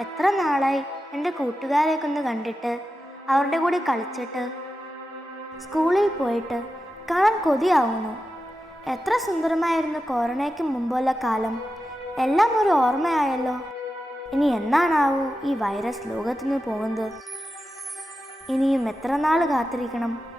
എത്ര നാളായി എന്റെ കൂട്ടുകാരെയൊക്കെ ഒന്ന് കണ്ടിട്ട് അവരുടെ കൂടെ കളിച്ചിട്ട് സ്കൂളിൽ പോയിട്ട് കാണാൻ കൊതിയാവുന്നു. എത്ര സുന്ദരമായിരുന്നു കൊറോണയ്ക്ക് മുമ്പുള്ള കാലം. എല്ലാം ഒരു ഓർമ്മയായല്ലോ. ഇനി എന്നാണാവൂ ഈ വൈറസ് ലോകത്തുനിന്ന് പോകുന്നത്? ഇനിയും എത്ര നാൾ കാത്തിരിക്കണം?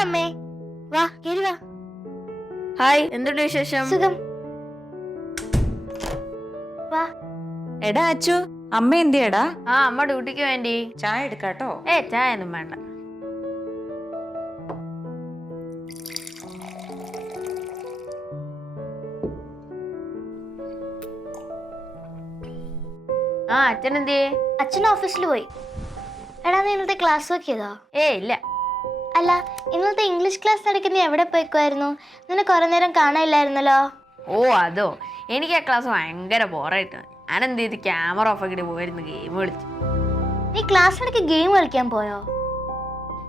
അമ്മേ. വാ കേറി വാ. ഹായ് എന്തുണ്ട് വിശേഷം? സുഖം. വാ. എടാ അച്ചു അമ്മ എന്തിയടാ? ആ അമ്മ ഡ്യൂട്ടിക്ക് വേണ്ടി. ചായ എടുക്കാട്ടോ. ഏ ചായ ഒന്നും വേണ്ട. ആ അച്ഛൻ എന്തേ അച്ഛൻ ഓഫീസിൽ പോയി. എടാ നീ ഇന്നത്തെ ക്ലാസ് നോക്കിയതോ ഏ ഇല്ല. അല്ല ഇന്നത്തെ ഇംഗ്ലീഷ് ക്ലാസ് നടക്കുന്ന എവിടെ പോയിക്കുമായിരുന്നു നിന്നെ കുറെ നേരം കാണാനില്ലായിരുന്നല്ലോ. ഓ അതോ. എനിക്ക് ആ ക്ലാസ് ഭയങ്കര ബോറായിട്ട് ഞാൻ എന്ത് ചെയ്ത് ക്യാമറ ഓഫ് ആക്കി പോയിരുന്നു ഗെയിം കളിച്ചു. നീ ക്ലാസ്സിനിടയ്ക്ക് ഗെയിം കളിക്കാൻ പോയോ?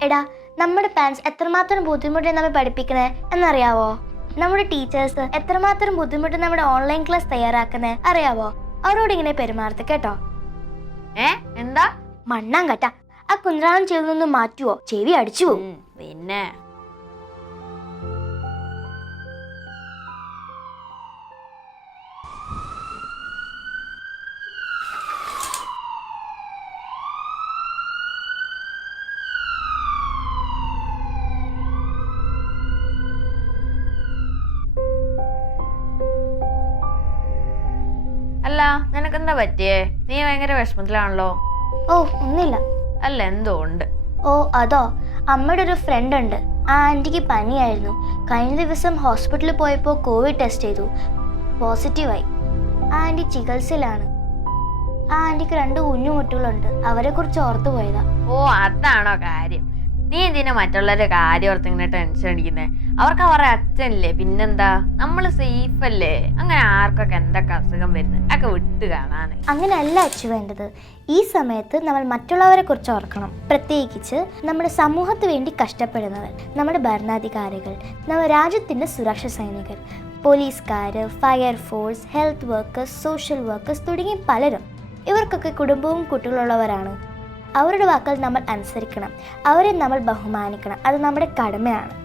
എടാ നമ്മുടെ പാരൻസ് എത്രമാത്രം ബുദ്ധിമുട്ടാണ് നമ്മൾ പഠിപ്പിക്കണേ എന്നറിയാവോ? നമ്മുടെ ടീച്ചേഴ്സ് എത്രമാത്രം ബുദ്ധിമുട്ട് നമ്മുടെ ഓൺലൈൻ ക്ലാസ് തയ്യാറാക്കുന്നത് അറിയാവോ? അവരോട് ഇങ്ങനെ പെരുമാറത്ത് കേട്ടോ. ഏ? എന്താ? മണ്ണാൻ കട്ട ആ കുന്ത്രാണം ചെയ്തു നിന്ന് മാറ്റുവോ? ചെവി അടിച്ചു പോകും പിന്നെ? അല്ല നിനക്കെന്താ പറ്റിയേ? നീ ഭയങ്കര വിഷമത്തിലാണല്ലോ. ഓ ഒന്നില്ല അല്ല എന്തോ ഉണ്ട് ഓ അതോ. അമ്മയുടെ ഒരു ഫ്രണ്ട് ഉണ്ട് ആ ആന്റിക്ക് പനിയായിരുന്നു. കഴിഞ്ഞ ദിവസം ഹോസ്പിറ്റലിൽ പോയപ്പോൾ കോവിഡ് ടെസ്റ്റ് ചെയ്തു. പോസിറ്റീവായി. ആ ആന്റി ചികിത്സയിലാണ്. ആ ആന്റിക്ക് രണ്ട് കുഞ്ഞു കുട്ടികളുണ്ട് അവരെ കുറിച്ച് ഓർത്തു പോയതാ. ഓ അതാണോ കാര്യം. നീ എന്തിനാ മറ്റുള്ളവരെ കാര്യം ഓർത്ത് ഇങ്ങനെ ടെൻഷൻ അടിക്കുന്നേ? അവർക്ക് അവരുടെ അച്ഛനില്ലേ പിന്നെന്താ? നമ്മൾ സേഫ് അല്ലേ? അങ്ങനെ ആർക്കൊക്കെ എന്തൊക്കെ അസുഖം വരുന്നത് ഒക്കെ വിട്ട് കാണാൻ അങ്ങനെയല്ല അച്ചു വേണ്ടത്. ഈ സമയത്ത് നമ്മൾ മറ്റുള്ളവരെ കുറിച്ച് ഓർക്കണം. പ്രത്യേകിച്ച് നമ്മുടെ സമൂഹത്തിന് വേണ്ടി കഷ്ടപ്പെടുന്നവർ നമ്മുടെ ഭരണാധികാരികൾ നമ്മുടെ രാജ്യത്തിന്റെ സുരക്ഷ സൈനികർ പോലീസുകാർ fire force health workers social workers തുടങ്ങി പലരും. ഇവർക്കൊക്കെ കുടുംബവും കുട്ടികളുള്ളവരാണ്. അവരുടെ വാക്കുകൾ നമ്മൾ അനുസരിക്കണം. അവരെ നമ്മൾ ബഹുമാനിക്കണം. അത് നമ്മുടെ കടമയാണ്.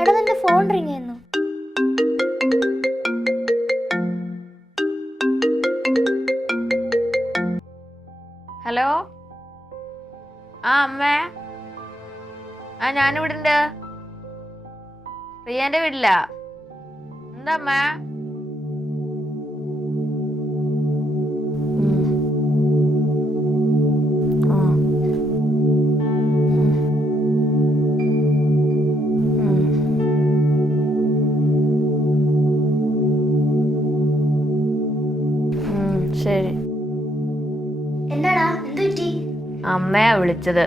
എടാ ഫോൺ റിങ് ചെയ്യുന്നു. ഹലോ ആ അമ്മേ. ആ ഞാനിവിടെ ഉണ്ട് പ്രിയന്റെ വീട്ടില. എന്താ അമ്മേ? അമ്മയാ വിളിച്ചത്.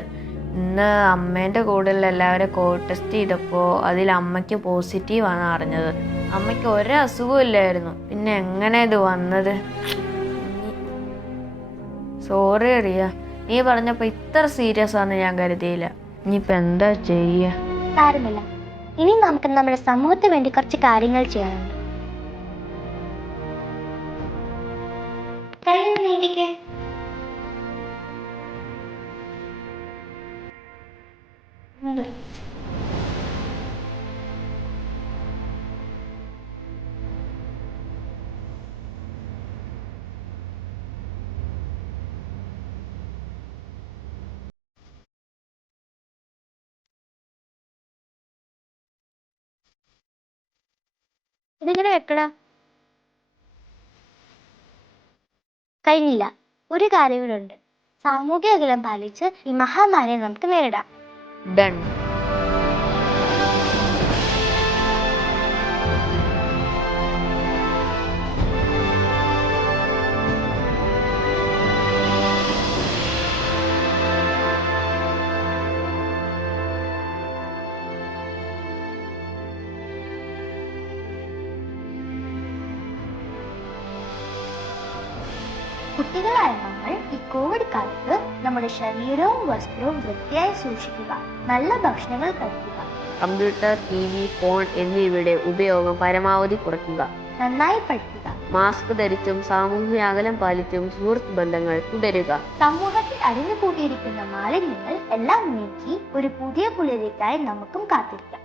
ഇന്ന് അമ്മേന്റെ കൂടെയുള്ള എല്ലാവരും കോവിഡ് ടെസ്റ്റ് ചെയ്തപ്പോൾ അതിൽ അമ്മയ്ക്ക് പോസിറ്റീവ് ആണ് അറിഞ്ഞത്. അമ്മയ്ക്ക് ഒരു അസുഖവും ഇല്ലായിരുന്നു. പിന്നെ എങ്ങനെ ഇത് വന്നത്? സോറി അറിയ നീ പറഞ്ഞപ്പോൾ ഇത്ര സീരിയസ് ആണെന്ന് ഞാൻ കരുതിയില്ല. ഇനിയിപ്പോൾ എന്താ ചെയ്യുക സാരമില്ല. ഇനി നമുക്ക് നമ്മുടെ സമൂഹത്തിന് വേണ്ടി കുറച്ച് കാര്യങ്ങൾ ചെയ്യാനുണ്ട്. കൈ നീട്ടിക്കേ. ഇതിങ്ങനെ വെക്കടാ. കഴിഞ്ഞില്ല. ഒരു കാര്യം കൂടെ ഉണ്ട്. സാമൂഹ്യ അകലം പാലിച്ച് ഈ മഹാമാരിയെ നമുക്ക് നേരിടാം. ഡൺ കുട്ടികളായ നമ്മൾ ഈ കോവിഡ് കാലത്ത് നമ്മുടെ ശരീരവും വസ്ത്രവും വൃത്തിയായി സൂക്ഷിക്കുക നല്ല ഭക്ഷണങ്ങൾ കഴിക്കുക കമ്പ്യൂട്ടർ ടി വി ഫോൺ എന്നിവയുടെ ഉപയോഗം പരമാവധി കുറയ്ക്കുക. നന്നായി പഠിക്കുക. മാസ്ക് ധരിച്ചും സാമൂഹ്യ അകലം പാലിച്ചും സുഹൃത്ത് ബന്ധങ്ങൾ തുടരുക. സമൂഹത്തിൽ അടിഞ്ഞു കൂട്ടിയിരിക്കുന്ന മാലിന്യങ്ങൾ എല്ലാം നീക്കി ഒരു പുതിയ പുലരിക്കായി നമുക്കും കാത്തിരിക്കാം.